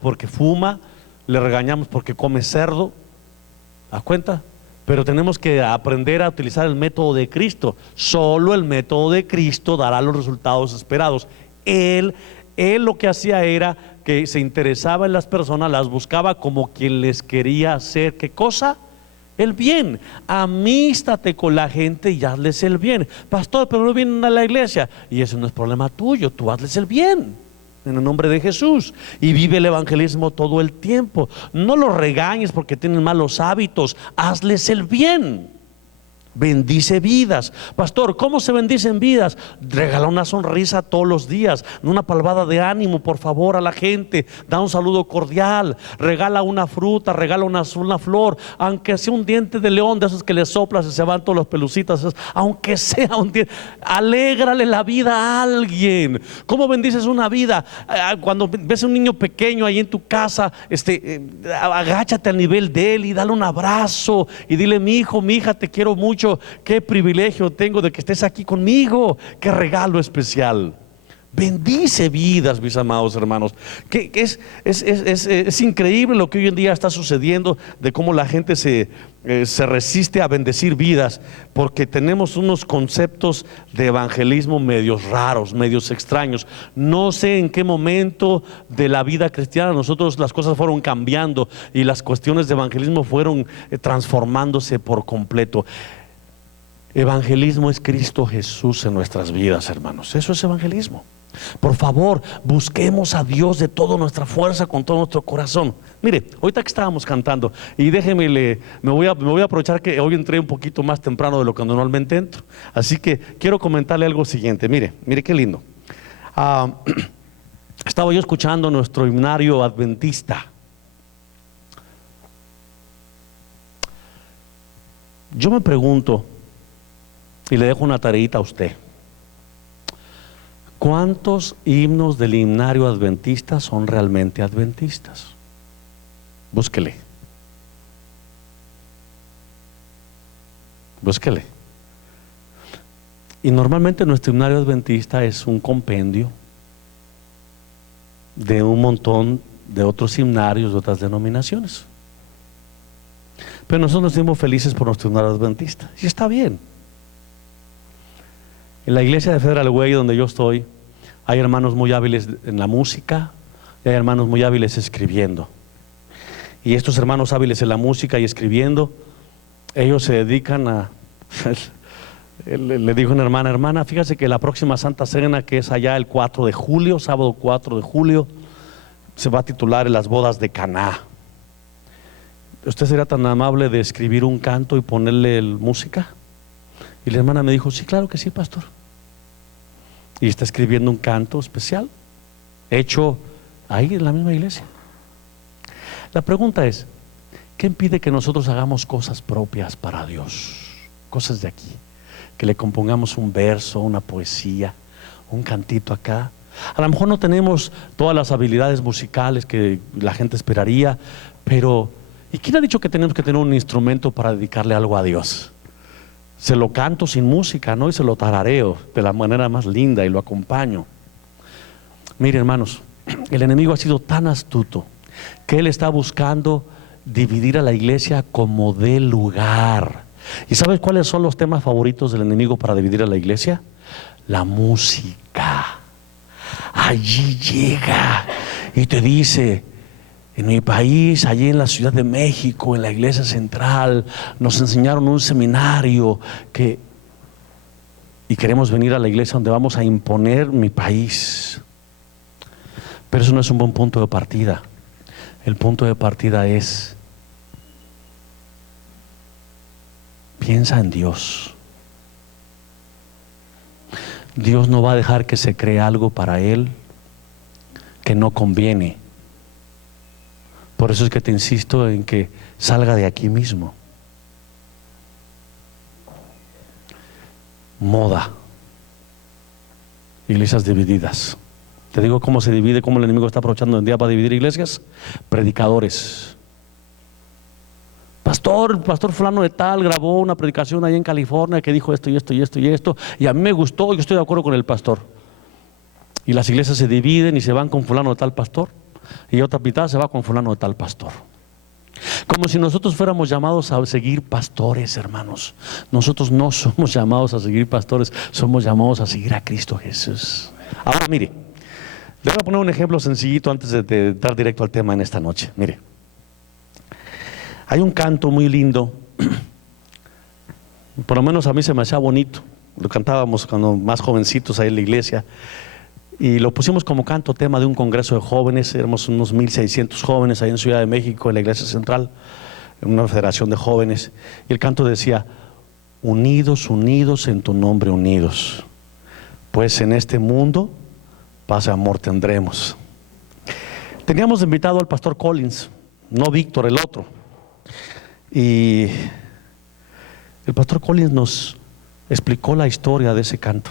porque fuma, le regañamos porque come cerdo. ¿Das cuenta? Pero tenemos que aprender a utilizar el método de Cristo. Solo el método de Cristo dará los resultados esperados. Él lo que hacía era que se interesaba en las personas, las buscaba como quien les quería hacer, ¿qué cosa? El bien. Amístate con la gente y hazles el bien. Pastor, pero no vienen a la iglesia. Y eso no es problema tuyo, tú hazles el bien en el nombre de Jesús, y vive el evangelismo todo el tiempo. No los regañes porque tienen malos hábitos, hazles el bien. Bendice vidas. Pastor, ¿cómo se bendicen vidas? Regala una sonrisa todos los días, una palmada de ánimo por favor a la gente, da un saludo cordial, regala una fruta, regala una flor, aunque sea un diente de león de esos que le soplas y se van todos los pelucitos, aunque sea un diente, alégrale la vida a alguien. ¿Cómo bendices una vida? Cuando ves a un niño pequeño ahí en tu casa, agáchate al nivel de él y dale un abrazo y dile: mi hijo, mi hija, te quiero mucho. Qué privilegio tengo de que estés aquí conmigo. Qué regalo especial. Bendice vidas, mis amados hermanos. Que es increíble lo que hoy en día está sucediendo, de cómo la gente se resiste a bendecir vidas, porque tenemos unos conceptos de evangelismo medios raros, medios extraños. No sé en qué momento de la vida cristiana nosotros las cosas fueron cambiando y las cuestiones de evangelismo fueron transformándose por completo. Evangelismo es Cristo Jesús en nuestras vidas, hermanos. Eso es evangelismo. Por favor, busquemos a Dios de toda nuestra fuerza, con todo nuestro corazón. Mire, ahorita que estábamos cantando, y déjeme, me voy a aprovechar que hoy entré un poquito más temprano de lo que normalmente entro, así que quiero comentarle algo siguiente. Mire qué lindo. Estaba yo escuchando nuestro himnario adventista. Yo me pregunto, y le dejo una tareita a usted: ¿cuántos himnos del himnario adventista son realmente adventistas? Búsquele. Y normalmente nuestro himnario adventista es un compendio de un montón de otros himnarios de otras denominaciones. Pero nosotros nos sentimos felices por nuestro himnario adventista, y está bien. En la iglesia de Federal Way, donde yo estoy, hay hermanos muy hábiles en la música y hay hermanos muy hábiles escribiendo. Y estos hermanos hábiles en la música y escribiendo, ellos se dedican a... Le dijo una hermana, fíjese que la próxima Santa Cena, que es allá el 4 de julio, sábado 4 de julio, se va a titular Las bodas de Caná. ¿Usted sería tan amable de escribir un canto y ponerle música? Y la hermana me dijo: sí, claro que sí, pastor. Y está escribiendo un canto especial, hecho ahí en la misma iglesia. La pregunta es: ¿qué impide que nosotros hagamos cosas propias para Dios? Cosas de aquí, que le compongamos un verso, una poesía, un cantito acá. A lo mejor no tenemos todas las habilidades musicales que la gente esperaría, pero ¿y quién ha dicho que tenemos que tener un instrumento para dedicarle algo a Dios? Se lo canto sin música, ¿no? Y se lo tarareo de la manera más linda y lo acompaño. Mire, hermanos, el enemigo ha sido tan astuto que él está buscando dividir a la iglesia como de lugar. ¿Y sabes cuáles son los temas favoritos del enemigo para dividir a la iglesia? La música. Allí llega y te dice: en mi país, allí en la Ciudad de México, en la iglesia central, nos enseñaron un seminario y queremos venir a la iglesia donde vamos a imponer mi país. Pero eso no es un buen punto de partida. El punto de partida es: piensa en Dios. Dios no va a dejar que se cree algo para Él que no conviene. Por eso es que te insisto en que salga de aquí mismo. Moda. Iglesias divididas. Te digo cómo se divide, cómo el enemigo está aprovechando el día para dividir iglesias. Predicadores. Pastor fulano de tal grabó una predicación ahí en California que dijo esto y esto y esto y esto, y a mí me gustó, yo estoy de acuerdo con el pastor. Y las iglesias se dividen y se van con fulano de tal pastor. y otra mitad se va con fulano de tal pastor. Como si nosotros fuéramos llamados a seguir pastores, hermanos. Nosotros no somos llamados a seguir pastores, somos llamados a seguir a Cristo Jesús. Ahora mire, le voy a poner un ejemplo sencillito antes de entrar directo al tema en esta noche. Mire, hay un canto muy lindo, por lo menos a mí se me hacía bonito. Lo cantábamos cuando más jovencitos ahí en la iglesia y lo pusimos como canto tema de un congreso de jóvenes. Éramos unos 1600 jóvenes ahí en Ciudad de México, en la iglesia central, en una federación de jóvenes, y el canto decía: unidos, unidos en tu nombre, unidos, pues en este mundo paz y amor tendremos. Teníamos invitado al pastor Collins, no Víctor, el otro, y el pastor Collins nos explicó la historia de ese canto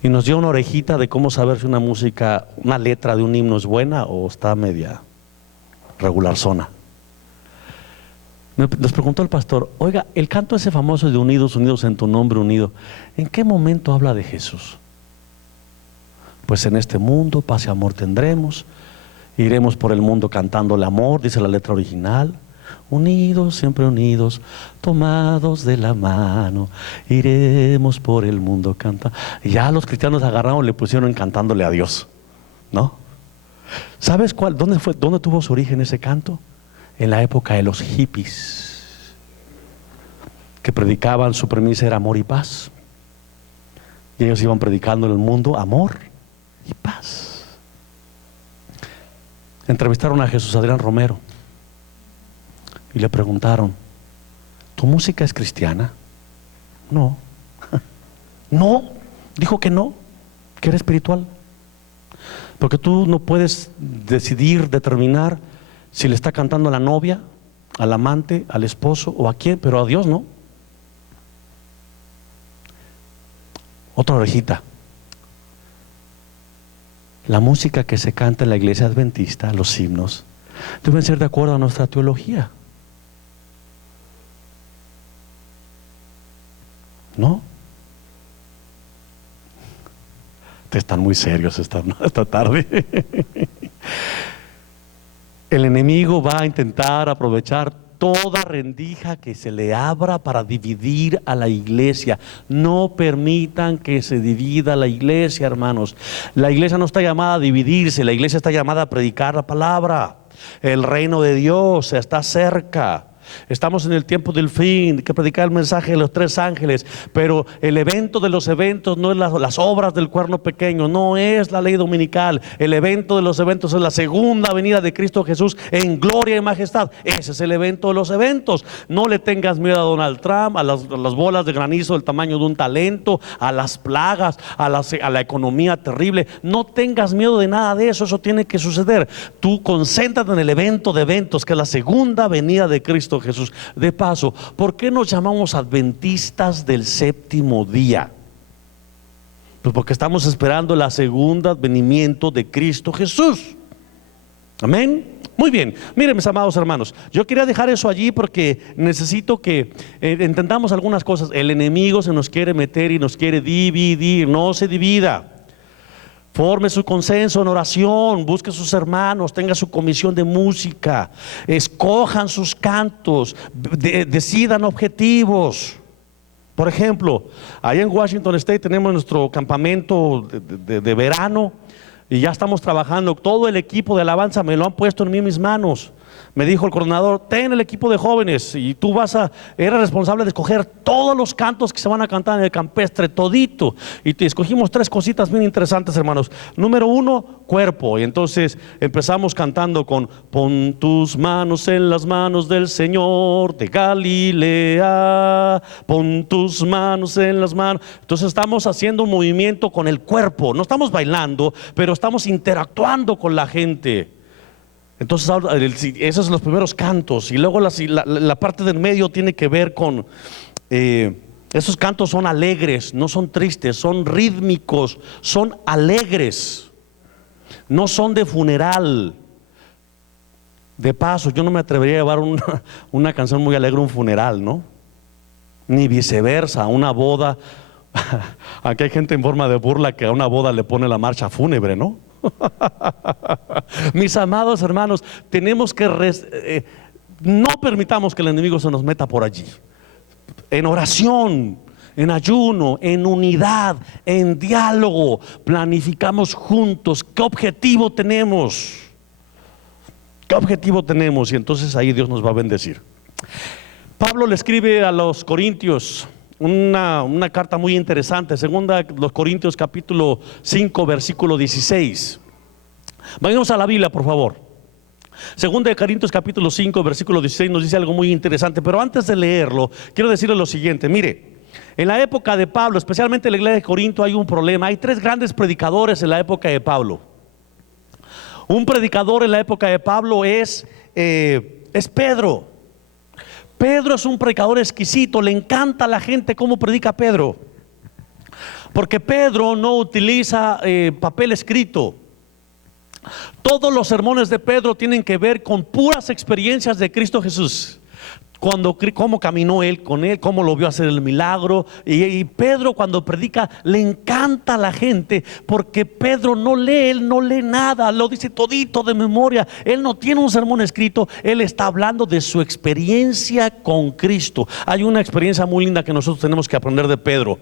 y nos dio una orejita de cómo saber si una música, una letra de un himno es buena o está media regular zona. Nos preguntó el pastor: oiga, el canto ese famoso de unidos, unidos en tu nombre, unido, ¿en qué momento habla de Jesús? Pues en este mundo paz y amor tendremos, iremos por el mundo cantando el amor, dice la letra original. Unidos, siempre unidos, tomados de la mano, iremos por el mundo cantando. Ya los cristianos agarraron, le pusieron cantándole a Dios, ¿no? ¿Sabes cuál? ¿Dónde tuvo su origen ese canto? En la época de los hippies, que predicaban, su premisa era amor y paz, y ellos iban predicando en el mundo amor y paz. Entrevistaron a Jesús Adrián Romero y le preguntaron: ¿tu música es cristiana? No. No, dijo que no, que era espiritual. Porque tú no puedes decidir, determinar si le está cantando a la novia, al amante, al esposo o a quién, pero a Dios no. Otra orejita. La música que se canta en la iglesia adventista, los himnos, deben ser de acuerdo a nuestra teología, ¿no? Están muy serios esta tarde. El enemigo va a intentar aprovechar toda rendija que se le abra para dividir a la iglesia. No permitan que se divida la iglesia, hermanos. La iglesia no está llamada a dividirse, la iglesia está llamada a predicar la palabra. El reino de Dios está cerca. Estamos en el tiempo del fin, que predicar el mensaje de los 3 ángeles, pero el evento de los eventos no es las obras del cuerno pequeño, no es la ley dominical. El evento de los eventos es la segunda venida de Cristo Jesús en gloria y majestad. Ese es el evento de los eventos. No le tengas miedo a Donald Trump, a las bolas de granizo del tamaño de un talento, a las plagas, a la economía terrible. No tengas miedo de nada de eso, eso tiene que suceder. Tú concéntrate en el evento de eventos, que es la segunda venida de Cristo Jesús. De paso, ¿por qué nos llamamos adventistas del séptimo día? Pues porque estamos esperando la segunda advenimiento de Cristo Jesús. Amén. Muy bien, miren, mis amados hermanos, yo quería dejar eso allí porque necesito que entendamos algunas cosas. El enemigo se nos quiere meter y nos quiere dividir. No se divida. Forme su consenso en oración, busque sus hermanos, tenga su comisión de música, escojan sus cantos, decidan objetivos. Por ejemplo, allá en Washington State tenemos nuestro campamento de verano y ya estamos trabajando. Todo el equipo de alabanza me lo han puesto en mis manos. Me dijo el coordinador: ten el equipo de jóvenes y tú eres responsable de escoger todos los cantos que se van a cantar en el campestre, todito. Y te escogimos 3 cositas bien interesantes, hermanos. Número 1, cuerpo. Y entonces empezamos cantando con: pon tus manos en las manos del Señor de Galilea, pon tus manos en las manos. Entonces estamos haciendo un movimiento con el cuerpo. No estamos bailando, pero estamos interactuando con la gente. Entonces esos son los primeros cantos. Y luego la parte del medio tiene que ver con esos cantos son alegres, no son tristes, son rítmicos, son alegres, no son de funeral. De paso, yo no me atrevería a llevar una canción muy alegre a un funeral, ¿no? Ni viceversa, a una boda. Aquí hay gente en forma de burla que a una boda le pone la marcha fúnebre, ¿no? Mis amados hermanos, tenemos que no permitamos que el enemigo se nos meta por allí. En oración, en ayuno, en unidad, en diálogo, planificamos juntos qué objetivo tenemos. ¿Qué objetivo tenemos? Y entonces ahí Dios nos va a bendecir. Pablo le escribe a los Corintios una carta muy interesante, segunda los Corintios capítulo 5 versículo 16. Vayamos a la Biblia, por favor. Segunda de Corintios capítulo 5 versículo 16 nos dice algo muy interesante, pero antes de leerlo quiero decirle lo siguiente. Mire, en la época de Pablo, especialmente en la iglesia de Corinto, hay un problema. Hay tres grandes predicadores en la época de Pablo. Un predicador en la época de Pablo es Pedro. Pedro es un predicador exquisito. Le encanta a la gente cómo predica Pedro, porque Pedro no utiliza papel escrito. Todos los sermones de Pedro tienen que ver con puras experiencias de Cristo Jesús. Cómo caminó él con él, cómo lo vio hacer el milagro. Y Pedro, cuando predica, le encanta a la gente, porque Pedro él no lee nada, lo dice todito de memoria. Él no tiene un sermón escrito, él está hablando de su experiencia con Cristo. Hay una experiencia muy linda que nosotros tenemos que aprender de Pedro.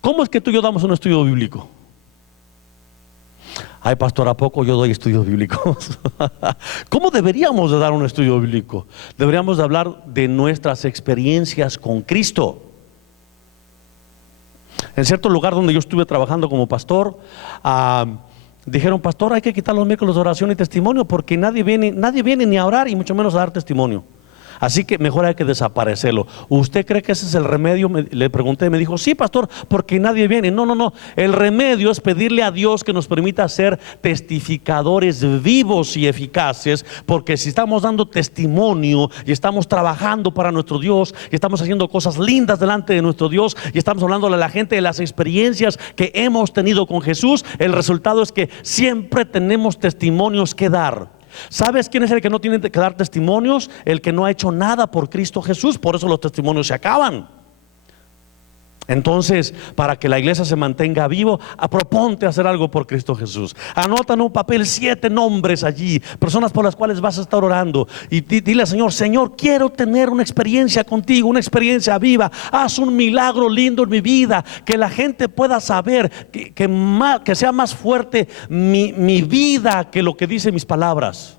¿Cómo es que tú y yo damos un estudio bíblico? Ay, pastor, ¿a poco yo doy estudios bíblicos? ¿Cómo deberíamos de dar un estudio bíblico? Deberíamos de hablar de nuestras experiencias con Cristo. En cierto lugar donde yo estuve trabajando como pastor, dijeron: pastor, hay que quitar los miércoles de oración y testimonio, porque nadie viene ni a orar y mucho menos a dar testimonio. Así que mejor hay que desaparecerlo. ¿Usted cree que ese es el remedio? Le pregunté, me dijo: sí, pastor, porque nadie viene. No. El remedio es pedirle a Dios que nos permita ser testificadores vivos y eficaces, porque si estamos dando testimonio y estamos trabajando para nuestro Dios y estamos haciendo cosas lindas delante de nuestro Dios y estamos hablándole a la gente de las experiencias que hemos tenido con Jesús, el resultado es que siempre tenemos testimonios que dar. ¿Sabes quién es el que no tiene que dar testimonios? El que no ha hecho nada por Cristo Jesús. Por eso los testimonios se acaban. Entonces, para que la iglesia se mantenga vivo, proponte hacer algo por Cristo Jesús. Anota en un papel 7 nombres allí, personas por las cuales vas a estar orando, y dile al Señor: Señor, quiero tener una experiencia contigo, una experiencia viva. Haz un milagro lindo en mi vida, que la gente pueda saber que sea más fuerte mi vida que lo que dicen mis palabras.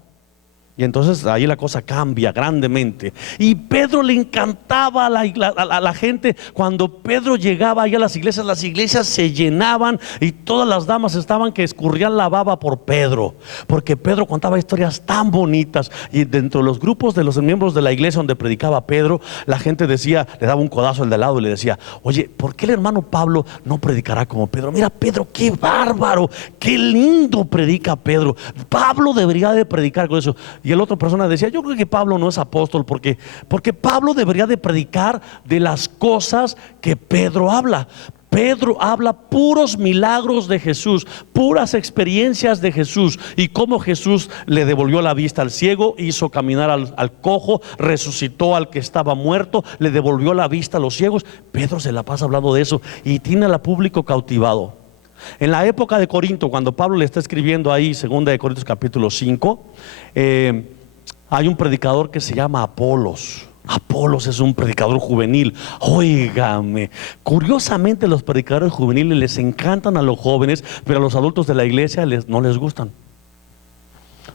Y entonces ahí la cosa cambia grandemente. Y Pedro le encantaba a la gente. Cuando Pedro llegaba ahí a las iglesias se llenaban y todas las damas estaban que escurrían la baba por Pedro, porque Pedro contaba historias tan bonitas. Y dentro de los grupos de los miembros de la iglesia donde predicaba Pedro, la gente decía, le daba un codazo al de al lado y le decía: oye, ¿por qué el hermano Pablo no predicará como Pedro? Mira, Pedro, qué bárbaro, qué lindo predica Pedro. Pablo debería de predicar con eso. Y el otra persona decía: yo creo que Pablo no es apóstol, porque Pablo debería de predicar de las cosas que Pedro habla. Pedro habla puros milagros de Jesús, puras experiencias de Jesús, y cómo Jesús le devolvió la vista al ciego, hizo caminar al cojo, resucitó al que estaba muerto, le devolvió la vista a los ciegos. Pedro se la pasa hablando de eso y tiene al público cautivado. En la época de Corinto, cuando Pablo le está escribiendo ahí, segunda de Corintios capítulo 5, hay un predicador que se llama Apolos. Apolos es un predicador juvenil. Óigame, curiosamente los predicadores juveniles les encantan a los jóvenes, pero a los adultos de la iglesia no les gustan.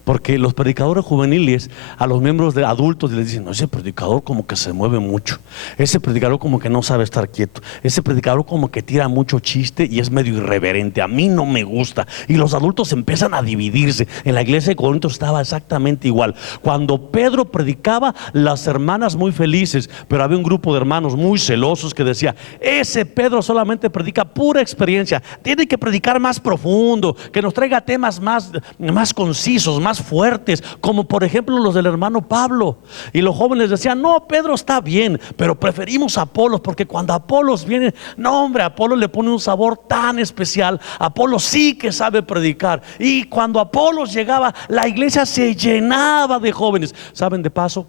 Porque los predicadores juveniles a los miembros de adultos les dicen: no, ese predicador como que se mueve mucho, ese predicador como que no sabe estar quieto, ese predicador como que tira mucho chiste y es medio irreverente, a mí no me gusta. Y los adultos empiezan a dividirse. En la iglesia de Corinto estaba exactamente igual. Cuando Pedro predicaba, las hermanas muy felices, pero había un grupo de hermanos muy celosos que decía: ese Pedro solamente predica pura experiencia, tiene que predicar más profundo, que nos traiga temas más concisos, más fuertes, como por ejemplo los del hermano Pablo. Y los jóvenes decían: no, Pedro está bien, pero preferimos a Apolos, porque cuando Apolos viene, no hombre, Apolos le pone un sabor tan especial. Apolos sí que sabe predicar. Y cuando Apolos llegaba, la iglesia se llenaba de jóvenes. ¿Saben? De paso,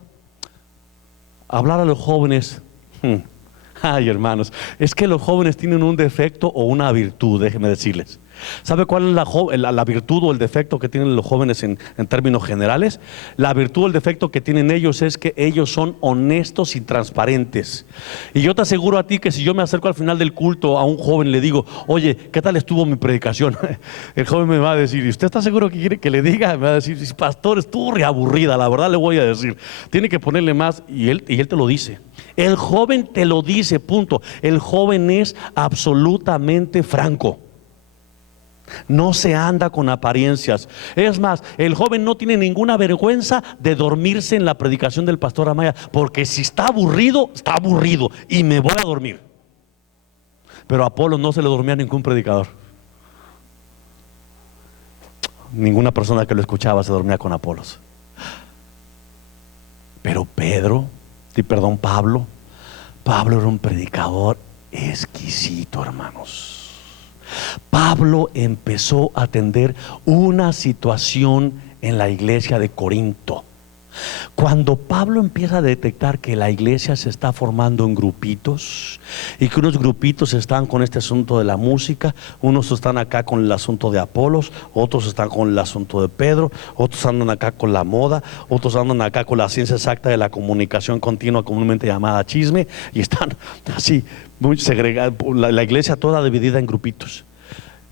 hablar a los jóvenes, ay hermanos, es que los jóvenes tienen un defecto o una virtud, déjenme decirles. ¿Sabe cuál es la virtud o el defecto que tienen los jóvenes en términos generales? La virtud o el defecto que tienen ellos es que ellos son honestos y transparentes. Y yo te aseguro a ti que si yo me acerco al final del culto a un joven y le digo, oye, ¿qué tal estuvo mi predicación? El joven me va a decir, ¿y usted está seguro que quiere que le diga? Me va a decir, pastor, estuvo reaburrida, la verdad le voy a decir. Tiene que ponerle más, y él te lo dice. El joven te lo dice, punto. El joven es absolutamente franco. No se anda con apariencias. Es más, el joven no tiene ninguna vergüenza de dormirse en la predicación del pastor Amaya, porque si está aburrido y me voy a dormir. Pero a Apolo no se le dormía a ningún predicador. Ninguna persona que lo escuchaba se dormía con Apolos. Pero Pablo era un predicador exquisito, hermanos. Pablo empezó a atender una situación en la iglesia de Corinto. Cuando Pablo empieza a detectar que la iglesia se está formando en grupitos y que unos grupitos están con este asunto de la música, unos están acá con el asunto de Apolos, otros están con el asunto de Pedro, otros andan acá con la moda, otros andan acá con la ciencia exacta de la comunicación continua, comúnmente llamada chisme, y están así muy segregados, la iglesia toda dividida en grupitos.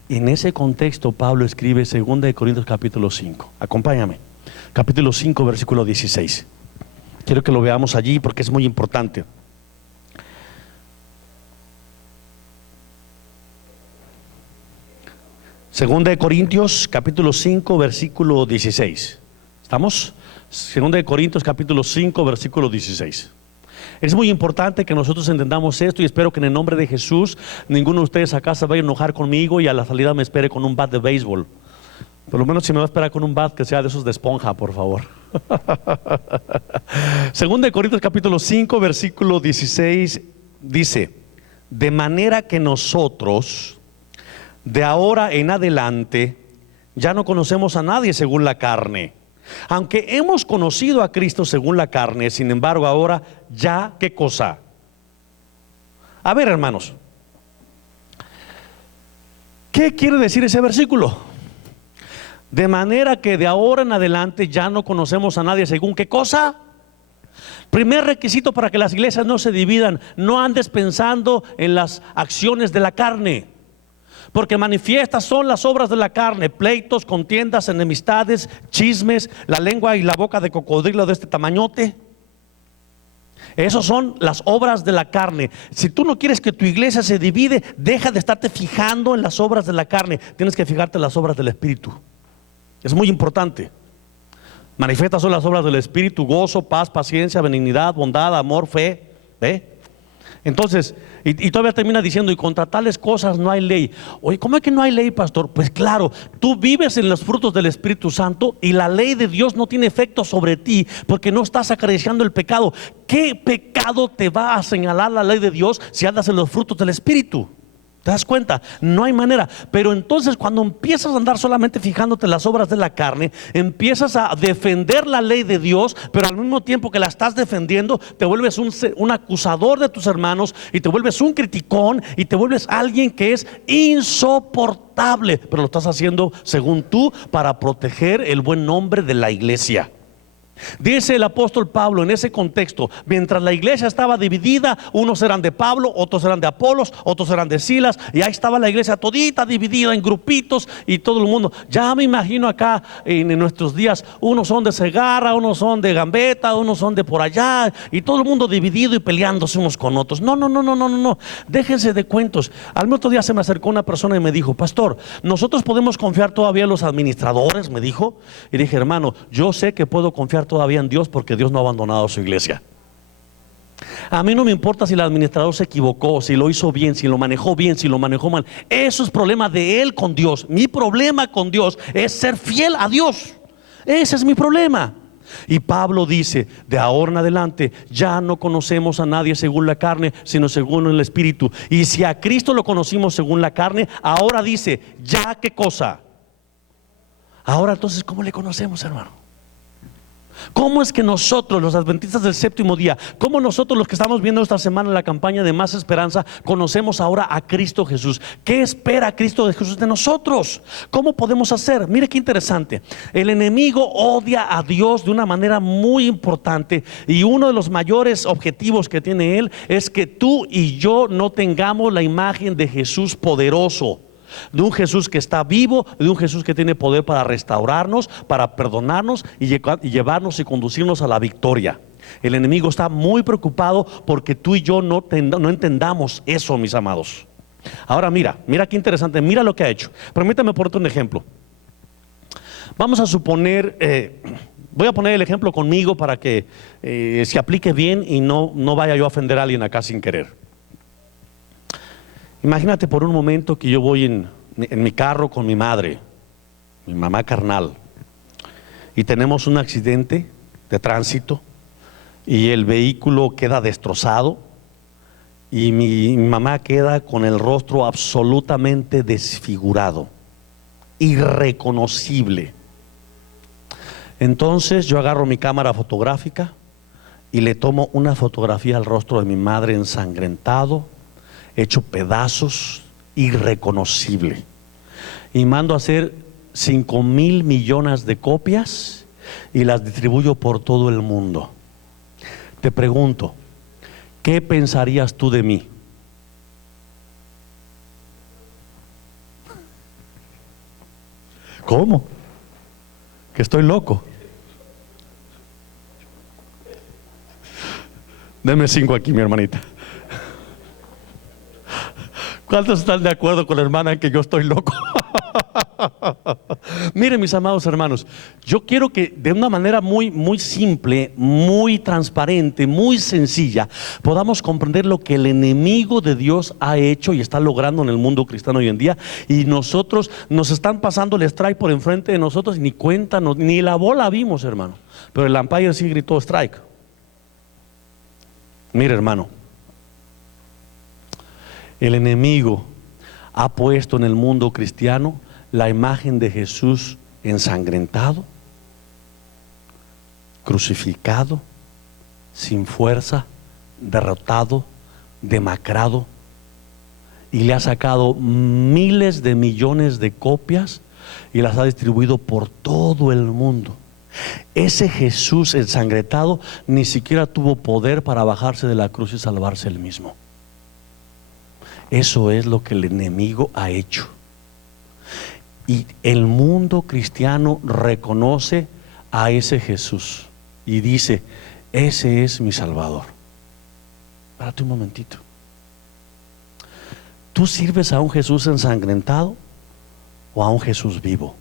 En ese contexto Pablo escribe 2 Corintios capítulo 5. Acompáñame. Capítulo 5, versículo 16. Quiero que lo veamos allí porque es muy importante. Segunda de Corintios, capítulo 5, versículo 16. ¿Estamos? Segunda de Corintios, capítulo 5, versículo 16. Es muy importante que nosotros entendamos esto, y espero que en el nombre de Jesús ninguno de ustedes acá se vaya a enojar conmigo y a la salida me espere con un bat de béisbol. Por lo menos si me va a esperar con un bat, que sea de esos de esponja, por favor. Segunda de Corintios capítulo 5, versículo 16 dice: de manera que nosotros de ahora en adelante ya no conocemos a nadie según la carne. Aunque hemos conocido a Cristo según la carne, sin embargo ahora ya, ¿qué cosa? A ver, hermanos, ¿qué quiere decir ese versículo? De manera que de ahora en adelante ya no conocemos a nadie según ¿qué cosa? Primer requisito para que las iglesias no se dividan: no andes pensando en las acciones de la carne, porque manifiestas son las obras de la carne: pleitos, contiendas, enemistades, chismes, la lengua y la boca de cocodrilo de este tamañote. Esas son las obras de la carne. Si tú no quieres que tu iglesia se divide, deja de estarte fijando en las obras de la carne. Tienes que fijarte en las obras del Espíritu. Es muy importante. Manifiestas son las obras del Espíritu: gozo, paz, paciencia, benignidad, bondad, amor, fe. Entonces, y todavía termina diciendo: y contra tales cosas no hay ley. Oye, ¿cómo es que no hay ley, pastor? Pues claro, tú vives en los frutos del Espíritu Santo y la ley de Dios no tiene efecto sobre ti porque no estás acariciando el pecado. ¿Qué pecado te va a señalar la ley de Dios si andas en los frutos del Espíritu? ¿Te das cuenta? No hay manera. Pero entonces cuando empiezas a andar solamente fijándote en las obras de la carne, empiezas a defender la ley de Dios, pero al mismo tiempo que la estás defendiendo, te vuelves un acusador de tus hermanos, y te vuelves un criticón, y te vuelves alguien que es insoportable. Pero lo estás haciendo según tú, para proteger el buen nombre de la iglesia. Dice el apóstol Pablo en ese contexto: mientras la iglesia estaba dividida, unos eran de Pablo, otros eran de Apolos, otros eran de Silas, y ahí estaba la iglesia todita dividida en grupitos y todo el mundo. Ya me imagino acá en nuestros días, unos son de Segarra, unos son de Gambetta, unos son de por allá, y todo el mundo dividido y peleándose unos con otros. No, déjense de cuentos. Al otro día se me acercó una persona y me dijo: pastor, nosotros podemos confiar todavía en los administradores, me dijo. Y dije: hermano, yo sé que puedo confiar todavía en Dios, porque Dios no ha abandonado su iglesia. A mí no me importa si el administrador se equivocó, si lo hizo bien, si lo manejó bien, si lo manejó mal. Eso es problema de él con Dios. Mi problema con Dios es ser fiel a Dios. Ese es mi problema. Y Pablo dice: de ahora en adelante ya no conocemos a nadie según la carne, sino según el Espíritu. Y si a Cristo lo conocimos según la carne, ahora dice: ya, ¿qué cosa? Ahora entonces, ¿cómo le conocemos, hermano? ¿Cómo es que nosotros, los adventistas del séptimo día, cómo nosotros los que estamos viendo esta semana la campaña de Más Esperanza, conocemos ahora a Cristo Jesús? ¿Qué espera Cristo Jesús de nosotros? ¿Cómo podemos hacer? Mire qué interesante. El enemigo odia a Dios de una manera muy importante, y uno de los mayores objetivos que tiene él es que tú y yo no tengamos la imagen de Jesús poderoso, de un Jesús que está vivo, de un Jesús que tiene poder para restaurarnos, para perdonarnos y llevarnos y conducirnos a la victoria. El enemigo está muy preocupado porque tú y yo no entendamos eso, mis amados. Ahora mira qué interesante, mira lo que ha hecho. Permítame ponerte un ejemplo. Vamos a suponer, voy a poner el ejemplo conmigo para que se aplique bien y no vaya yo a ofender a alguien acá sin querer. Imagínate por un momento que yo voy en mi carro con mi madre, mi mamá carnal, y tenemos un accidente de tránsito y el vehículo queda destrozado y mi mamá queda con el rostro absolutamente desfigurado, irreconocible. Entonces yo agarro mi cámara fotográfica y le tomo una fotografía al rostro de mi madre ensangrentado, hecho pedazos, irreconocible, y mando a hacer 5,000 millones de copias y las distribuyo por todo el mundo. Te pregunto, ¿qué pensarías tú de mí? ¿Cómo? ¿Que estoy loco? Deme 5 aquí, mi hermanita. ¿Cuántos están de acuerdo con la hermana en que yo estoy loco? Miren, mis amados hermanos, yo quiero que de una manera muy simple, muy transparente, muy sencilla, podamos comprender lo que el enemigo de Dios ha hecho y está logrando en el mundo cristiano hoy en día. Y nosotros nos están pasando el strike por enfrente de nosotros y ni cuenta, ni la bola vimos, hermano. Pero el umpire sí gritó strike. Mire, hermano, el enemigo ha puesto en el mundo cristiano la imagen de Jesús ensangrentado, crucificado, sin fuerza, derrotado, demacrado, y le ha sacado miles de millones de copias y las ha distribuido por todo el mundo. Ese Jesús ensangrentado ni siquiera tuvo poder para bajarse de la cruz y salvarse él mismo. Eso es lo que el enemigo ha hecho. Y el mundo cristiano reconoce a ese Jesús y dice: ese es mi Salvador. Párate un momentito. ¿Tú sirves a un Jesús ensangrentado o a un Jesús vivo?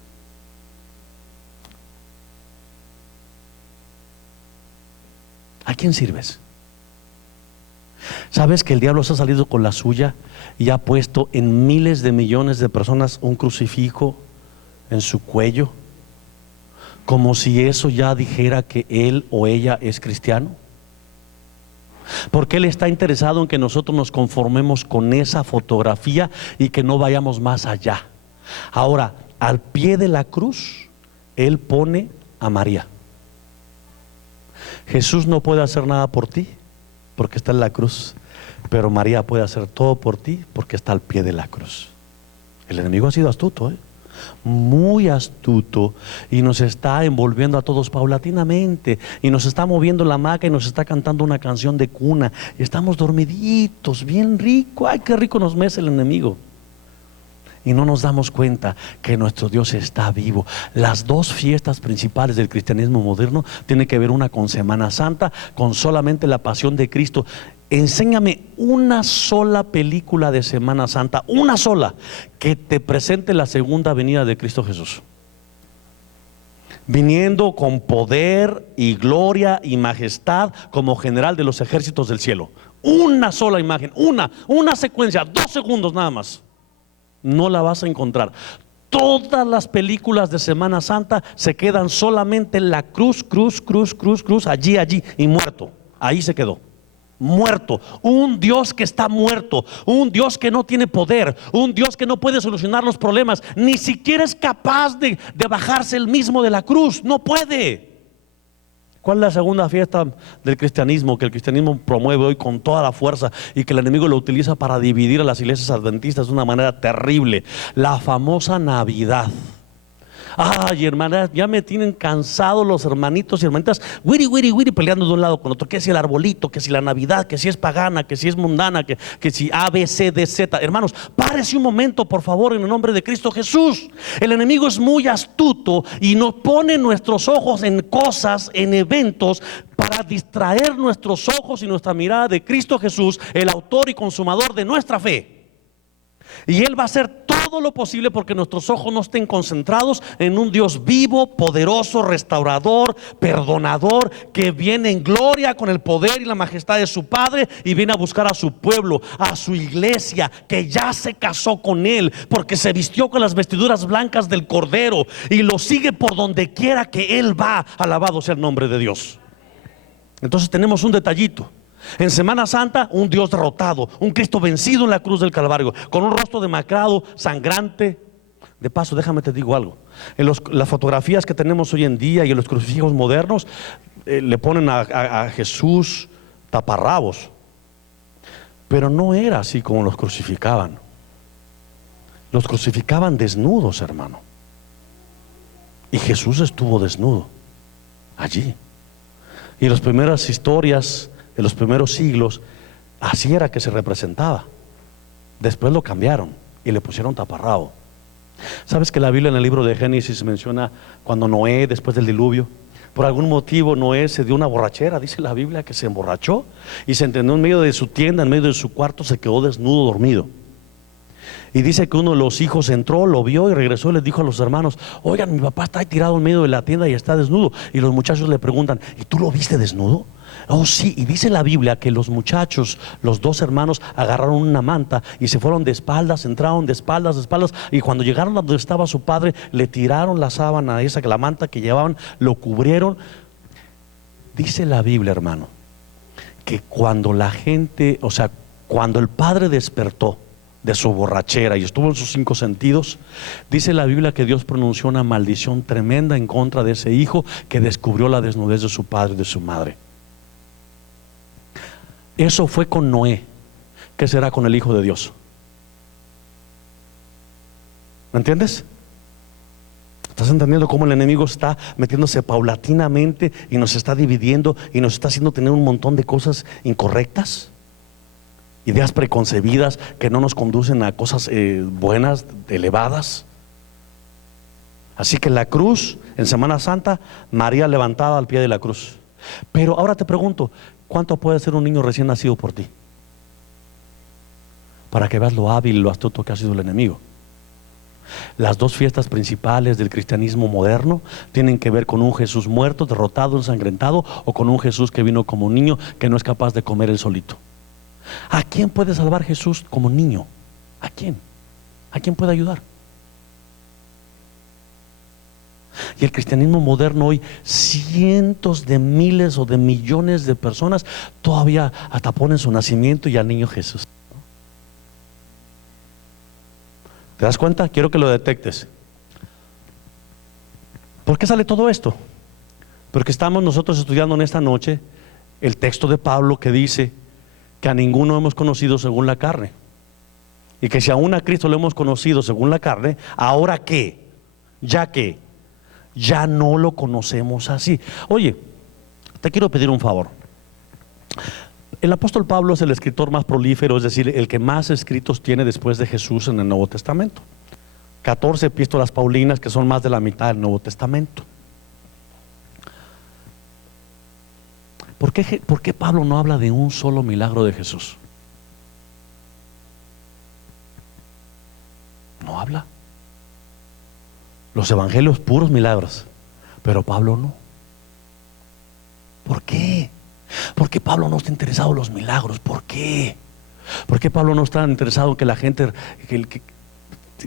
¿A quién sirves? ¿Sabes que el diablo se ha salido con la suya y ha puesto en miles de millones de personas un crucifijo en su cuello, como si eso ya dijera que él o ella es cristiano? Porque él está interesado en que nosotros nos conformemos con esa fotografía y que no vayamos más allá. Ahora, al pie de la cruz, él pone a María. Jesús no puede hacer nada por ti porque está en la cruz, pero María puede hacer todo por ti porque está al pie de la cruz. El enemigo ha sido astuto, muy astuto, y nos está envolviendo a todos paulatinamente, y nos está moviendo la hamaca y nos está cantando una canción de cuna, y estamos dormiditos, bien rico. Ay, qué rico nos mece el enemigo. Y no nos damos cuenta que nuestro Dios está vivo. Las dos fiestas principales del cristianismo moderno tienen que ver una con Semana Santa, con solamente la pasión de Cristo. Enséñame una sola película de Semana Santa, una sola, que te presente la segunda venida de Cristo Jesús, viniendo con poder y gloria y majestad como general de los ejércitos del cielo. Una sola imagen, una secuencia, 2 segundos nada más. No la vas a encontrar. Todas las películas de Semana Santa se quedan solamente en la cruz, allí y muerto. Ahí se quedó, muerto. Un Dios que está muerto, un Dios que no tiene poder, un Dios que no puede solucionar los problemas, ni siquiera es capaz de bajarse él mismo de la cruz. No puede. ¿Cuál es la segunda fiesta del cristianismo que el cristianismo promueve hoy con toda la fuerza y que el enemigo lo utiliza para dividir a las iglesias adventistas de una manera terrible? La famosa Navidad. Ay, hermanas, ya me tienen cansado los hermanitos y hermanitas, wiri, wiri, wiri, peleando de un lado con otro. Que si el arbolito, que si la Navidad, que si es pagana, que si es mundana, que si A, B, C, D, Z. Hermanos, párese un momento, por favor, en el nombre de Cristo Jesús. El enemigo es muy astuto y nos pone nuestros ojos en cosas, en eventos, para distraer nuestros ojos y nuestra mirada de Cristo Jesús, el autor y consumador de nuestra fe. Y Él va a hacer todo lo posible porque nuestros ojos no estén concentrados en un Dios vivo, poderoso, restaurador, perdonador, que viene en gloria con el poder y la majestad de su Padre y viene a buscar a su pueblo, a su iglesia, que ya se casó con Él, porque se vistió con las vestiduras blancas del Cordero y lo sigue por donde quiera que Él va. Alabado sea el nombre de Dios. Entonces tenemos un detallito. En Semana Santa, un Dios derrotado, un Cristo vencido en la cruz del Calvario, con un rostro demacrado, sangrante. De paso, déjame te digo algo. En las fotografías que tenemos hoy en día y en los crucifijos modernos, le ponen a Jesús taparrabos. Pero no era así como los crucificaban. Los crucificaban desnudos, hermano. Y Jesús estuvo desnudo allí. Y las primeras historias de los primeros siglos, así era que se representaba. Después lo cambiaron y le pusieron taparrabo. ¿Sabes que la Biblia en el libro de Génesis menciona cuando Noé, después del diluvio, por algún motivo Noé se dio una borrachera? Dice la Biblia que se emborrachó y se entendió en medio de su tienda, en medio de su cuarto, se quedó desnudo, dormido. Y dice que uno de los hijos entró, lo vio y regresó y les dijo a los hermanos: oigan, mi papá está ahí tirado en medio de la tienda y está desnudo. Y los muchachos le preguntan: ¿y tú lo viste desnudo? Oh, sí. Y dice la Biblia que los muchachos, los dos hermanos, agarraron una manta y se fueron de espaldas, entraron de espaldas, y cuando llegaron a donde estaba su padre, le tiraron la sábana esa, que la manta que llevaban, lo cubrieron. Dice la Biblia, hermano, que cuando la gente, o sea, cuando el padre despertó de su borrachera y estuvo en sus 5 sentidos, dice la Biblia que Dios pronunció una maldición tremenda en contra de ese hijo que descubrió la desnudez de su padre y de su madre. Eso fue con Noé. ¿Qué será con el Hijo de Dios? ¿Me entiendes? ¿Estás entendiendo cómo el enemigo está metiéndose paulatinamente y nos está dividiendo y nos está haciendo tener un montón de cosas incorrectas? Ideas preconcebidas que no nos conducen a cosas buenas, elevadas. Así que la cruz, en Semana Santa, María levantada al pie de la cruz. Pero ahora te pregunto, ¿cuánto puede ser un niño recién nacido por ti? Para que veas lo hábil y lo astuto que ha sido el enemigo. Las dos fiestas principales del cristianismo moderno tienen que ver con un Jesús muerto, derrotado, ensangrentado, o con un Jesús que vino como un niño que no es capaz de comer él solito. ¿A quién puede salvar Jesús como niño? ¿A quién? ¿A quién puede ayudar? Y el cristianismo moderno hoy, cientos de miles o de millones de personas todavía hasta ponen su nacimiento y al niño Jesús. ¿Te das cuenta? Quiero que lo detectes. ¿Por qué sale todo esto? Porque estamos nosotros estudiando en esta noche el texto de Pablo que dice que a ninguno hemos conocido según la carne, y que si aún a Cristo lo hemos conocido según la carne, ahora ¿qué? Ya no lo conocemos así. Oye, te quiero pedir un favor. El apóstol Pablo es el escritor más prolífero, es decir, el que más escritos tiene después de Jesús en el Nuevo Testamento. 14 epístolas paulinas, que son más de la mitad del Nuevo Testamento. ¿Por qué Pablo no habla de un solo milagro de Jesús? No habla. Los evangelios puros milagros, pero Pablo no. ¿Por qué? ¿Por qué Pablo no está interesado en los milagros? ¿Por qué? ¿Por qué Pablo no está interesado en que la gente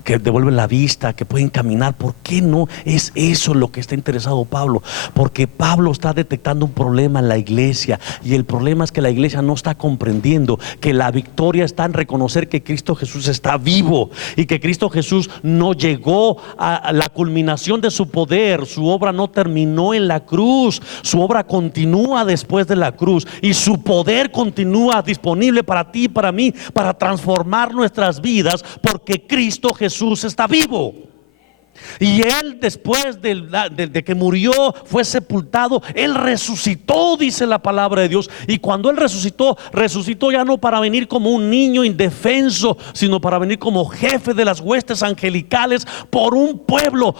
que devuelven la vista, que pueden caminar. ¿Por qué no es eso lo que está interesado Pablo? Porque Pablo está detectando un problema en la iglesia, y el problema es que la iglesia no está comprendiendo que la victoria está en reconocer que Cristo Jesús está vivo, y que Cristo Jesús no llegó a la culminación de su poder. Su obra no terminó en la cruz, su obra continúa después de la cruz, y su poder continúa disponible para ti y para mí, para transformar nuestras vidas, porque Cristo Jesús está vivo. Y Él, después de que murió, fue sepultado, Él resucitó, dice la palabra de Dios. Y cuando Él resucitó, resucitó ya no para venir como un niño indefenso, sino para venir como jefe de las huestes angelicales, por un pueblo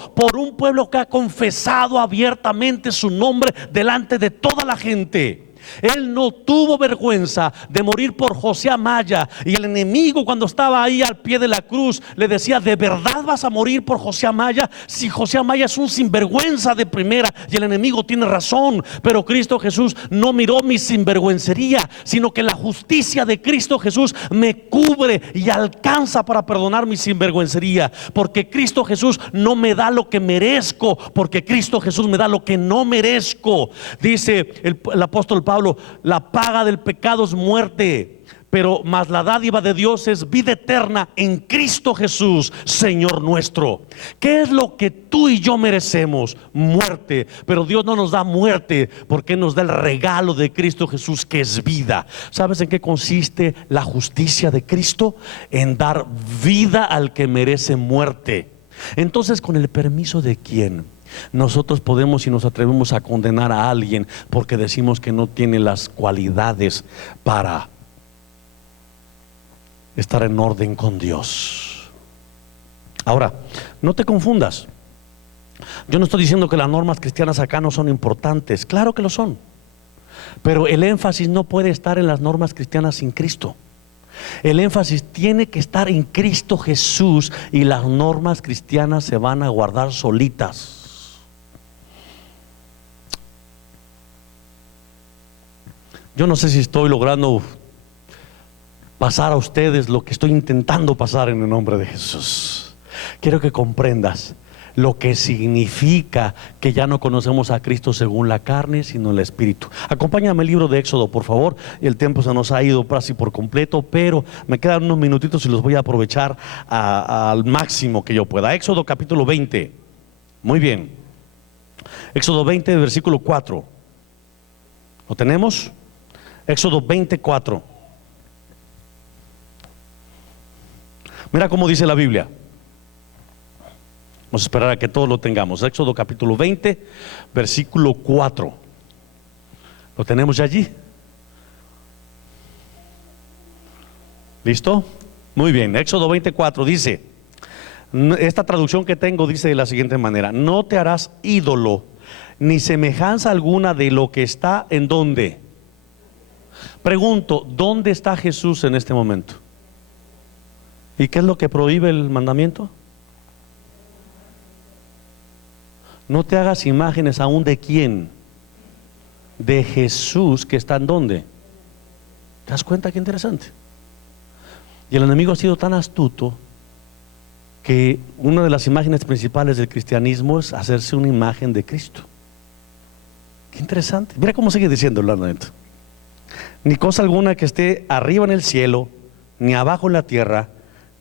que ha confesado abiertamente su nombre delante de toda la gente. Él no tuvo vergüenza de morir por José Amaya, y el enemigo, cuando estaba ahí al pie de la cruz, le decía: ¿de verdad vas a morir por José Amaya? Si José Amaya es un sinvergüenza de primera. Y el enemigo tiene razón, pero Cristo Jesús no miró mi sinvergüencería, sino que la justicia de Cristo Jesús me cubre y alcanza para perdonar mi sinvergüencería, porque Cristo Jesús no me da lo que merezco, porque Cristo Jesús me da lo que no merezco. Dice el apóstol Pablo: la paga del pecado es muerte, pero más la dádiva de Dios es vida eterna en Cristo Jesús, Señor nuestro. ¿Qué es lo que tú y yo merecemos? Muerte. Pero Dios no nos da muerte, porque nos da el regalo de Cristo Jesús, que es vida. ¿Sabes en qué consiste la justicia de Cristo? En dar vida al que merece muerte. Entonces, ¿con el permiso de quién nosotros podemos y nos atrevemos a condenar a alguien porque decimos que no tiene las cualidades para estar en orden con Dios? Ahora, no te confundas. Yo no estoy diciendo que las normas cristianas acá no son importantes. Claro que lo son, pero el énfasis no puede estar en las normas cristianas sin Cristo. El énfasis tiene que estar en Cristo Jesús, y las normas cristianas se van a guardar solitas. Yo no sé si estoy logrando pasar a ustedes lo que estoy intentando pasar en el nombre de Jesús. Quiero que comprendas lo que significa que ya no conocemos a Cristo según la carne, sino el Espíritu. Acompáñame al libro de Éxodo, por favor. El tiempo se nos ha ido casi por completo, pero me quedan unos minutitos y los voy a aprovechar al máximo que yo pueda. Éxodo capítulo 20. Muy bien. Éxodo 20, versículo 4. ¿Lo tenemos? Éxodo 24. Mira cómo dice la Biblia. Vamos a esperar a que todos lo tengamos. Éxodo capítulo 20, versículo 4. ¿Lo tenemos ya allí? ¿Listo? Muy bien. Éxodo 24 dice, esta traducción que tengo dice de la siguiente manera: no te harás ídolo ni semejanza alguna de lo que está en ¿dónde? Pregunto, ¿dónde está Jesús en este momento? ¿Y qué es lo que prohíbe el mandamiento? No te hagas imágenes aún de quién, de Jesús, que está en ¿dónde? ¿Te das cuenta qué interesante? Y el enemigo ha sido tan astuto que una de las imágenes principales del cristianismo es hacerse una imagen de Cristo. Qué interesante. Mira cómo sigue diciendo el mandamiento: ni cosa alguna que esté arriba en el cielo, ni abajo en la tierra,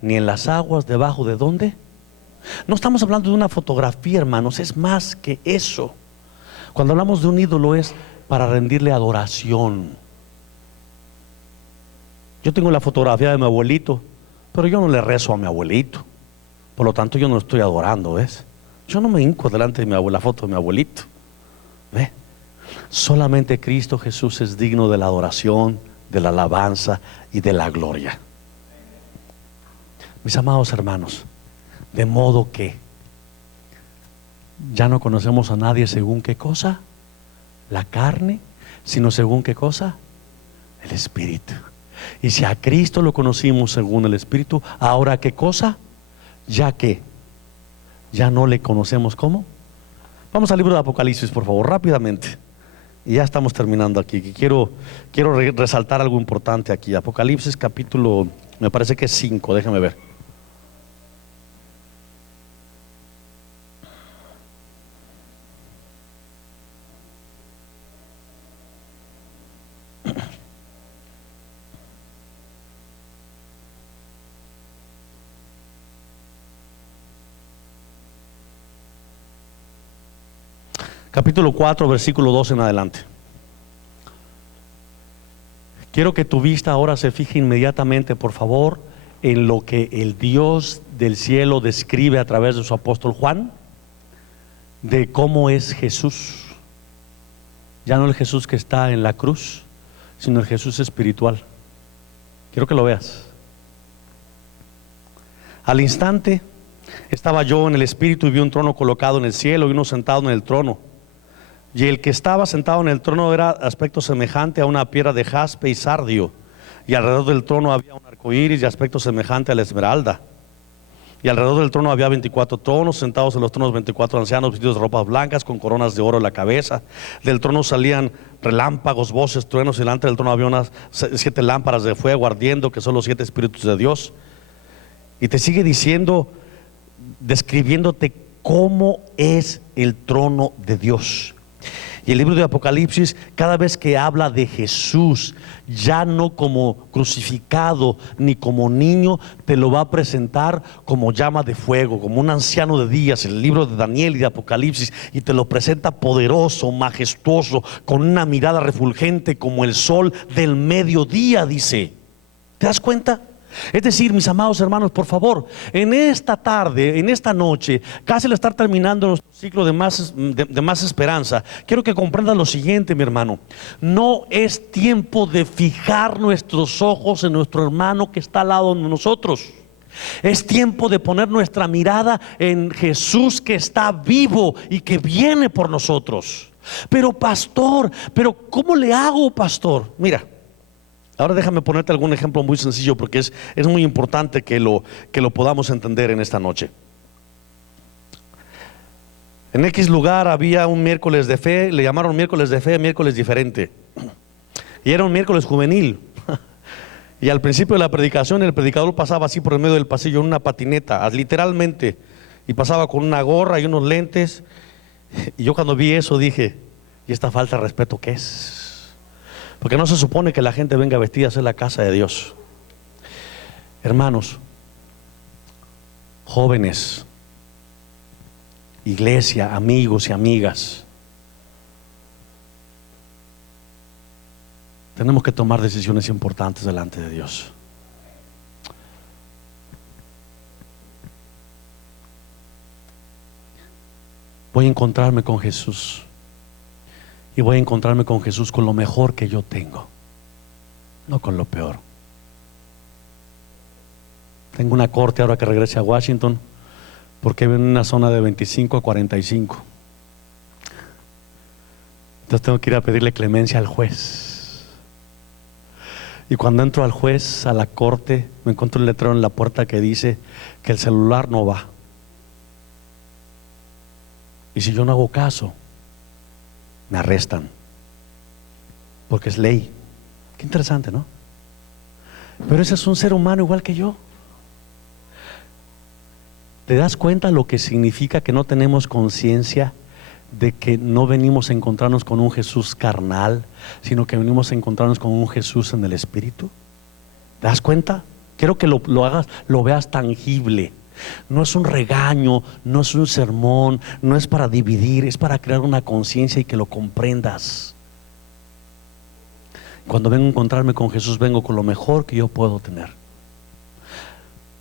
ni en las aguas debajo de ¿dónde? No estamos hablando de una fotografía, hermanos, es más que eso. Cuando hablamos de un ídolo es para rendirle adoración. Yo tengo la fotografía de mi abuelito, pero yo no le rezo a mi abuelito, por lo tanto yo no lo estoy adorando, ¿ves? Yo no me hinco delante de la foto de mi abuelito, ¿ves? Solamente Cristo Jesús es digno de la adoración, de la alabanza y de la gloria. Mis amados hermanos, de modo que ya no conocemos a nadie según qué cosa, la carne, sino según qué cosa, el Espíritu. Y si a Cristo lo conocimos según el Espíritu, ahora qué cosa, ya que ya no le conocemos ¿cómo? Vamos al libro de Apocalipsis, por favor, rápidamente. Y ya estamos terminando aquí. Quiero resaltar algo importante aquí. Apocalipsis capítulo, me parece que es 5, déjame ver. capítulo 4, versículo 12 en adelante. Quiero que tu vista ahora se fije inmediatamente, por favor, en lo que el Dios del cielo describe a través de su apóstol Juan, de cómo es Jesús. Ya no el Jesús que está en la cruz, sino el Jesús espiritual. Quiero que lo veas. Al instante estaba yo en el espíritu y vi un trono colocado en el cielo y uno sentado en el trono. Y el que estaba sentado en el trono era aspecto semejante a una piedra de jaspe y sardio, y alrededor del trono había un arco iris de aspecto semejante a la esmeralda. Y alrededor del trono había 24 tronos, sentados en los tronos 24 ancianos vestidos de ropas blancas con coronas de oro en la cabeza. Del trono salían relámpagos, voces, truenos, y delante del trono había unas 7 lámparas de fuego ardiendo, que son los 7 espíritus de Dios. Y te sigue diciendo, describiéndote cómo es el trono de Dios. Y el libro de Apocalipsis, cada vez que habla de Jesús, ya no como crucificado ni como niño, te lo va a presentar como llama de fuego, como un anciano de días, el libro de Daniel y de Apocalipsis, y te lo presenta poderoso, majestuoso, con una mirada refulgente como el sol del mediodía, dice. ¿Te das cuenta? Es decir, mis amados hermanos, por favor, en esta tarde, en esta noche, casi al estar terminando nuestro ciclo de más esperanza, quiero que comprendas lo siguiente, mi hermano. No es tiempo de fijar nuestros ojos en nuestro hermano que está al lado de nosotros. Es tiempo de poner nuestra mirada en Jesús, que está vivo y que viene por nosotros. Pero pastor, ¿cómo le hago, pastor? Mira, ahora déjame ponerte algún ejemplo muy sencillo, porque es muy importante que lo podamos entender en esta noche. En X lugar había un miércoles de fe, le llamaron miércoles de fe, miércoles diferente. Y era un miércoles juvenil. Y al principio de la predicación, el predicador pasaba así por el medio del pasillo en una patineta, literalmente. Y pasaba con una gorra y unos lentes. Y yo cuando vi eso dije, ¿y esta falta de respeto qué es? Porque no se supone que la gente venga vestida a ser la casa de Dios. Hermanos, jóvenes, iglesia, amigos y amigas, tenemos que tomar decisiones importantes delante de Dios. Voy a encontrarme con Jesús. Y voy a encontrarme con Jesús con lo mejor que yo tengo, no con lo peor. Tengo una corte ahora que regrese a Washington, porque vivo en una zona de 25 a 45. Entonces tengo que ir a pedirle clemencia al juez. Y cuando entro al juez, a la corte, me encuentro un letrero en la puerta que dice que el celular no va. Y si yo no hago caso, me arrestan, porque es ley. Qué interesante, ¿no? Pero ese es un ser humano igual que yo. ¿Te das cuenta lo que significa que no tenemos conciencia de que no venimos a encontrarnos con un Jesús carnal, sino que venimos a encontrarnos con un Jesús en el Espíritu? ¿Te das cuenta? Quiero que lo hagas, lo veas tangible. No es un regaño, no es un sermón, no es para dividir, es para crear una conciencia y que lo comprendas. Cuando vengo a encontrarme con Jesús, vengo con lo mejor que yo puedo tener.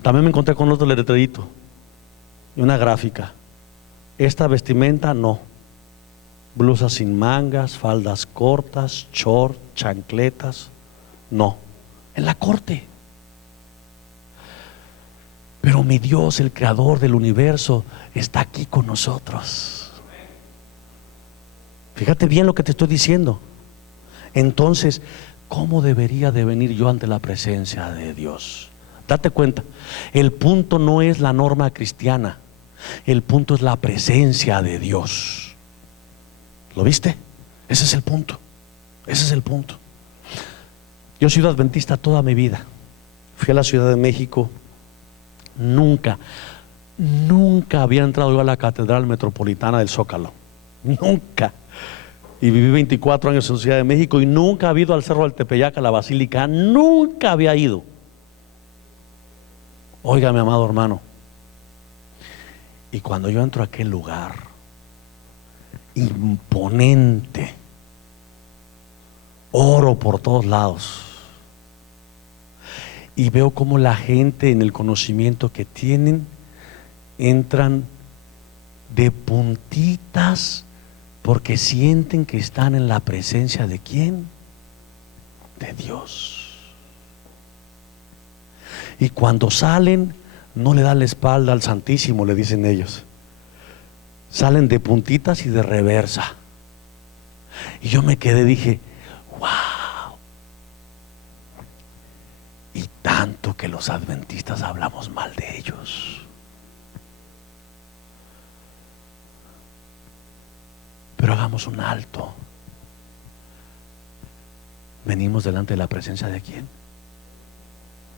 También me encontré con otro letrerito y una gráfica. Esta vestimenta no. Blusas sin mangas, faldas cortas, short, chancletas, no. En la corte. Pero mi Dios, el creador del universo, está aquí con nosotros. Fíjate bien lo que te estoy diciendo. Entonces, ¿cómo debería de venir yo ante la presencia de Dios? Date cuenta, el punto no es la norma cristiana, el punto es la presencia de Dios. ¿Lo viste? Ese es el punto. Ese es el punto. Yo he sido adventista toda mi vida. Fui a la Ciudad de México. Nunca había entrado yo a la Catedral Metropolitana del Zócalo. Nunca. Y viví 24 años en Ciudad de México y nunca había ido al Cerro del Tepeyac, a la Basílica. Nunca había ido. Oiga, mi amado hermano, y cuando yo entro a aquel lugar imponente, oro por todos lados, y veo cómo la gente en el conocimiento que tienen entran de puntitas porque sienten que están en la presencia de ¿quién? De Dios. Y cuando salen, no le dan la espalda al Santísimo, le dicen ellos. Salen de puntitas y de reversa. Y yo me quedé, dije, wow. Y tanto que los adventistas hablamos mal de ellos. Pero hagamos un alto. Venimos delante de la presencia de ¿quién?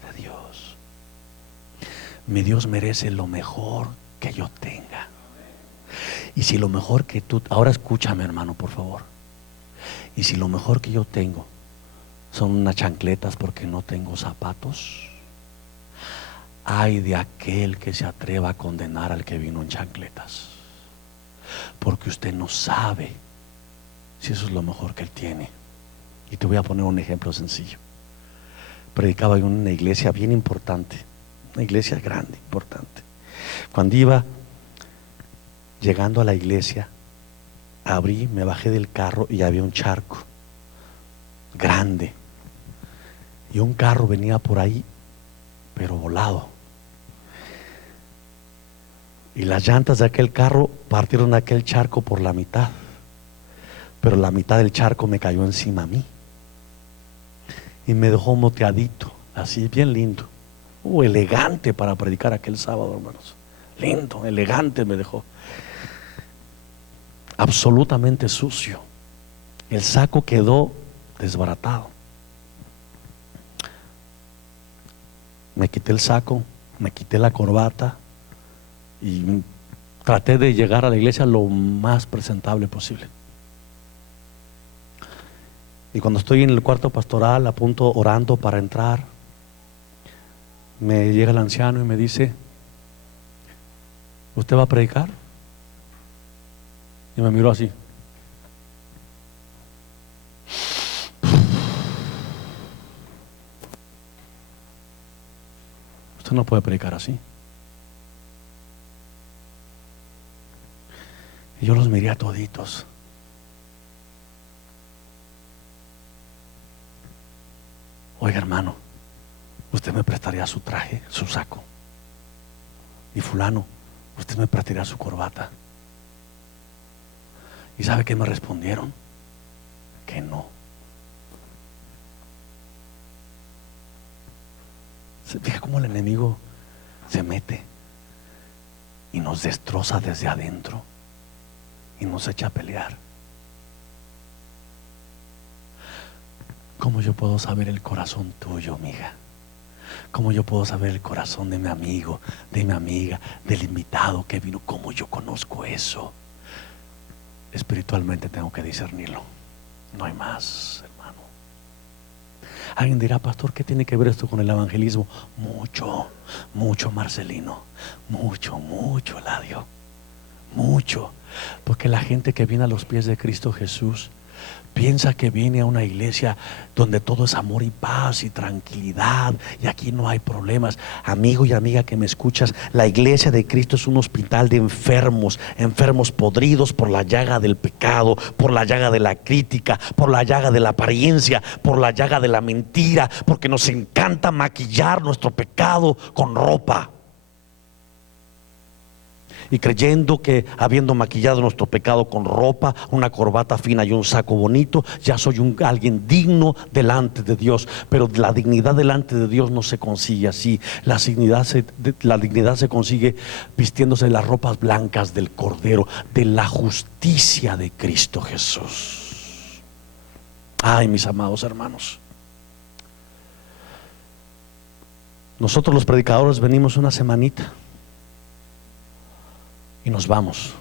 De Dios. Mi Dios merece lo mejor que yo tenga. Y si lo mejor que tú, ahora escúchame hermano, por favor. Y si lo mejor que yo tengo son unas chancletas porque no tengo zapatos, ay de aquel que se atreva a condenar al que vino en chancletas, porque usted no sabe si eso es lo mejor que él tiene. Y te voy a poner un ejemplo sencillo. Predicaba en una iglesia bien importante, una iglesia grande, importante. Cuando iba llegando a la iglesia, abrí, me bajé del carro y había un charco grande, y un carro venía por ahí, pero volado, y las llantas de aquel carro partieron aquel charco por la mitad, pero la mitad del charco me cayó encima a mí y me dejó moteadito, así bien lindo, elegante para predicar aquel sábado, hermanos, lindo, elegante me dejó, absolutamente sucio. El saco quedó desbaratado. Me quité el saco, me quité la corbata y traté de llegar a la iglesia lo más presentable posible. Y cuando estoy en el cuarto pastoral, a punto orando para entrar, me llega el anciano y me dice: ¿usted va a predicar? Y me miró así. Usted no puede predicar así. Y yo los miré a toditos. Oiga hermano, ¿usted me prestaría su traje, su saco? Y fulano, ¿usted me prestaría su corbata? ¿Y sabe qué me respondieron? Que no. Fija cómo el enemigo se mete y nos destroza desde adentro y nos echa a pelear. ¿Cómo yo puedo saber el corazón tuyo, mija? ¿Cómo yo puedo saber el corazón de mi amigo, de mi amiga, del invitado que vino? ¿Cómo yo conozco eso? Espiritualmente tengo que discernirlo. No hay más, hermano. Alguien dirá: pastor, ¿qué tiene que ver esto con el evangelismo? Mucho, mucho, Marcelino. Mucho, mucho, Eladio. Mucho. Porque la gente que viene a los pies de Cristo Jesús piensa que viene a una iglesia donde todo es amor y paz y tranquilidad y aquí no hay problemas. Amigo y amiga que me escuchas, la iglesia de Cristo es un hospital de enfermos, enfermos podridos por la llaga del pecado, por la llaga de la crítica, por la llaga de la apariencia, por la llaga de la mentira, porque nos encanta maquillar nuestro pecado con ropa. Y creyendo que habiendo maquillado nuestro pecado con ropa, una corbata fina y un saco bonito, ya soy alguien digno delante de Dios. Pero la dignidad delante de Dios no se consigue así. La dignidad se consigue vistiéndose las ropas blancas del Cordero, de la justicia de Cristo Jesús. Ay, mis amados hermanos, nosotros los predicadores venimos una semanita y nos vamos,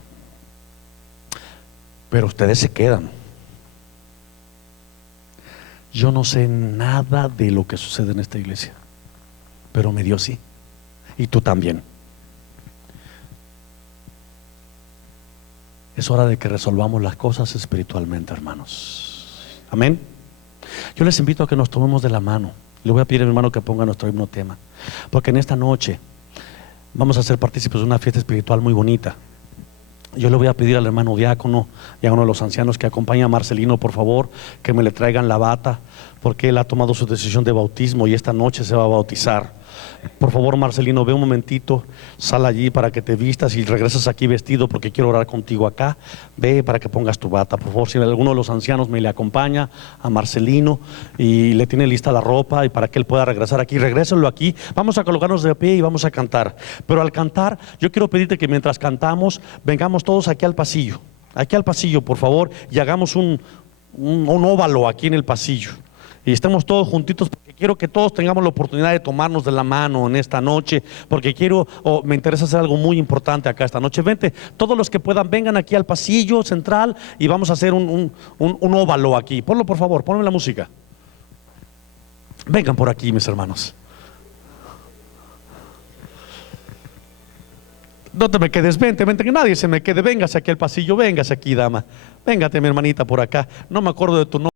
pero ustedes se quedan. Yo no sé nada de lo que sucede en esta iglesia, pero mi Dios sí, y tú también. Es hora de que resolvamos las cosas espiritualmente, hermanos. Amén. Yo les invito a que nos tomemos de la mano. Le voy a pedir a mi hermano que ponga nuestro himno tema, porque en esta noche vamos a ser partícipes de una fiesta espiritual muy bonita. Yo le voy a pedir al hermano diácono y a uno de los ancianos que acompaña a Marcelino, por favor, que me le traigan la bata, porque él ha tomado su decisión de bautismo y esta noche se va a bautizar. Por favor, Marcelino, ve un momentito, sal allí para que te vistas y regresas aquí vestido, porque quiero orar contigo acá. Ve para que pongas tu bata, por favor. Si alguno de los ancianos me le acompaña a Marcelino y le tiene lista la ropa y para que él pueda regresar aquí, regrésenlo aquí. Vamos a colocarnos de pie y vamos a cantar. Pero al cantar, yo quiero pedirte que mientras cantamos, vengamos todos aquí al pasillo, por favor, y hagamos un óvalo aquí en el pasillo. Y estemos todos juntitos, porque quiero que todos tengamos la oportunidad de tomarnos de la mano en esta noche, porque me interesa hacer algo muy importante acá esta noche. Vente, todos los que puedan, vengan aquí al pasillo central y vamos a hacer un óvalo aquí. Ponlo, por favor, ponme la música. Vengan por aquí, mis hermanos. No te me quedes, vente, que nadie se me quede. Véngase aquí al pasillo, véngase aquí, dama. Véngate, mi hermanita, por acá. No me acuerdo de tu nombre.